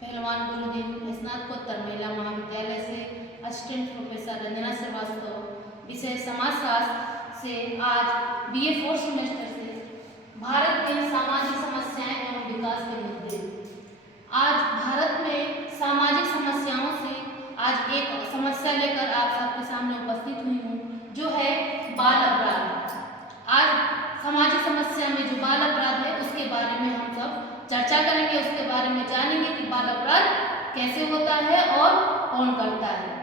पहलवान गुरुदेव स्नातकोत्तर महिला महाविद्यालय से असिस्टेंट प्रोफेसर रंजना श्रीवास्तव, विषय समाजशास्त्र से आज BA 4th सेमेस्टर से भारत में सामाजिक समस्याएं एवं विकास के मुद्दे। आज भारत में सामाजिक समस्याओं से आज एक समस्या लेकर आप सबके सामने उपस्थित हुई हूँ, जो है बाल अपराध। आज सामाजिक समस्या में जो बाल अपराध है उसके बारे में हम सब चर्चा करेंगे, उसके बारे में जानेंगे कि बाल अपराध कैसे होता है और कौन करता है।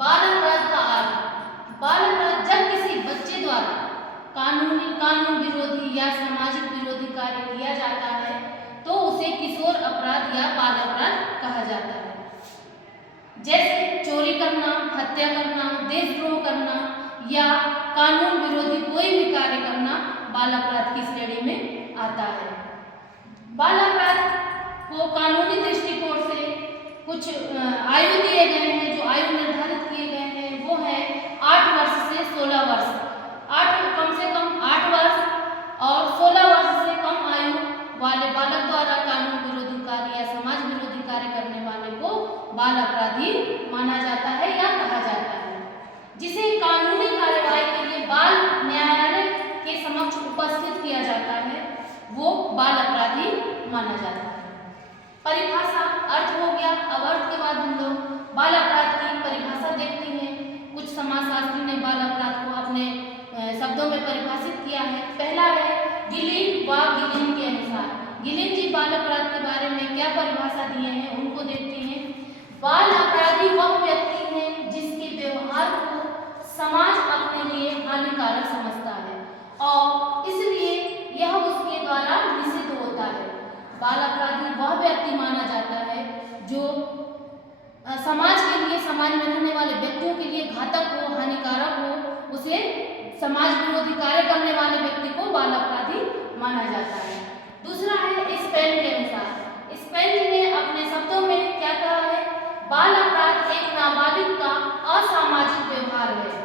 बाल अपराध का अर्थ, बाल अपराध जब किसी बच्चे द्वारा कानून विरोधी या सामाजिक विरोधी कार्य किया जाता है तो उसे किशोर अपराध या बाल अपराध कहा जाता है। जैसे चोरी करना, हत्या करना, देशद्रोह करना या कानून विरोधी कोई भी कार्य करना बाल अपराध की श्रेणी में आता है। बाल अपराध को कानूनी दृष्टिकोण से कुछ आयु दिए गए हैं, जो आयु निर्धारित किए गए हैं वो है 8 वर्ष से 16 वर्ष। कम से कम 8 वर्ष और 16 वर्ष से कम आयु वाले बालक द्वारा कानून विरोधी कार्य या समाज विरोधी कार्य करने वाले को बाल अपराधी माना जाता है या कहा जाता है, जिसे कानूनी कार्यवाही के लिए बाल न्यायालय के समक्ष उपस्थित किया जाता है, वो बाल अपराधी माना जाता है। परिभाषा अर्थ हो गया। अब अर्थ के बाद हम लोग बाल अपराध की परिभाषा देखते हैं। कुछ समाजशास्त्री ने बाल अपराध को अपने शब्दों में परिभाषित किया है। पहला है गिलिन व गिलिन के अनुसार। गिलिन जी बाल अपराध के बारे में क्या परिभाषा दिए हैं उनको देखते हैं। बाल अपराधी वह व्यक्ति है जिसके व्यवहार को समाज अपने लिए हानिकारक समझता है और इसलिए यह उसके द्वारा निषिद्ध होता है। बाल अपराधी वह व्यक्ति माना जाता है जो समाज के लिए, समाज में रहने वाले व्यक्तियों के लिए घातक हो, हानिकारक हो, उसे समाज विरोधी कार्य करने वाले व्यक्ति को बाल अपराधी माना जाता है। दूसरा है स्पेन के अनुसार। स्पेन जी ने अपने शब्दों में क्या कहा है? बाल अपराध एक नाबालिग का असामाजिक व्यवहार है।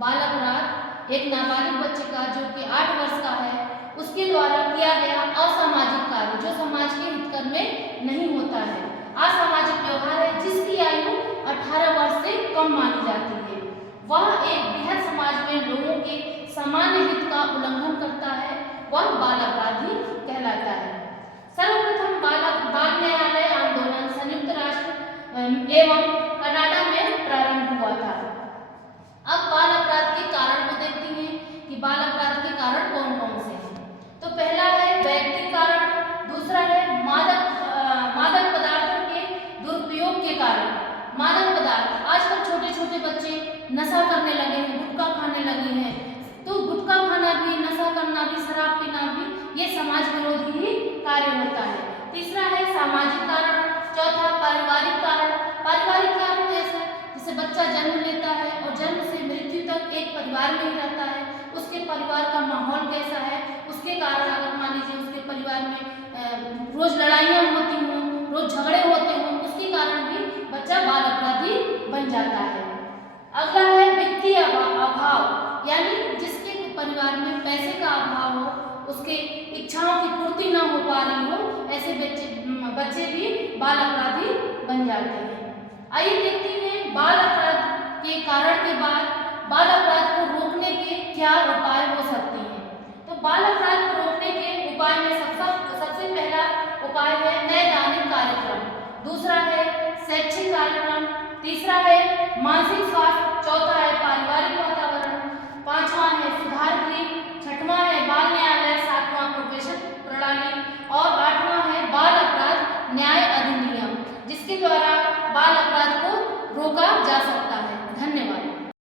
बाल अपराध एक नाबालिग बच्चे का जो कि 8 वर्ष का है उसके द्वारा किया गया असामाजिक कार्य जो समाज के हितकर में नहीं होता है। असामाजिक व्यवहार है जिसकी आयु 18 वर्ष से कम मानी जाती है। वह एक बृहद समाज में लोगों के सामान्य हित का उल्लंघन करता है, वह बाल अपराधी कहलाता है। सर्वप्रथम बाल न्यायालय आंदोलन संयुक्त राष्ट्र एवं कनाडा में प्रारंभ हुआ था। अब बाल अपराध के कारण को देखते हैं कि बाल अपराध के कारण कौन कौन से हैं। तो पहला है व्यक्तिगत कारण, दूसरा है मादक पदार्थों के दुरुपयोग के कारण। मादक पदार्थ, आजकल छोटे छोटे बच्चे नशा करने लगे हैं, गुटखा खाने लगे हैं, तो गुटखा खाना भी, नशा करना भी, शराब पीना भी ये समाज विरोधी ही कार्य होता है। तीसरा है सामाजिक कारण। चौथा पारिवारिक कारण। पारिवारिक कारण ऐसा जैसे बच्चा जन्म लेता है और जन्म से मृत्यु तक एक परिवार में ही रहता है, उसके परिवार का माहौल कैसा है, उसके कारण अगर मान लीजिए उसके परिवार में रोज लड़ाइयाँ होती हों, रोज झगड़े होते हों, उसके कारण भी बच्चा बाल अपराधी बन जाता है। अगला है वित्तीय अभाव, यानी जिसके परिवार में पैसे का अभाव हो, उसके इच्छाओं की पूर्ति न हो पा रही हो, ऐसे बच्चे भी बाल अपराधी बन जाते हैं। आइए देखते हैं बाल अपराध के कारण के बाद बाल अपराध को रोकने के क्या उपाय हो सकते हैं। तो बाल अपराध को रोकने के उपाय में सबसे पहला उपाय है नैदानिक कार्यक्रम, दूसरा है शैक्षिक कार्यक्रम, तीसरा है मानसिक स्वास्थ्य, चौथा है पारिवारिक वातावरण, पांचवा है सुधार गृह, छठवां है बाल न्यायालय, सातवां प्रोबेशन प्रणाली और आठवां है बाल अपराध न्याय अधिनियम, जिसके द्वारा बाल अपराध को रोका जा सकता है।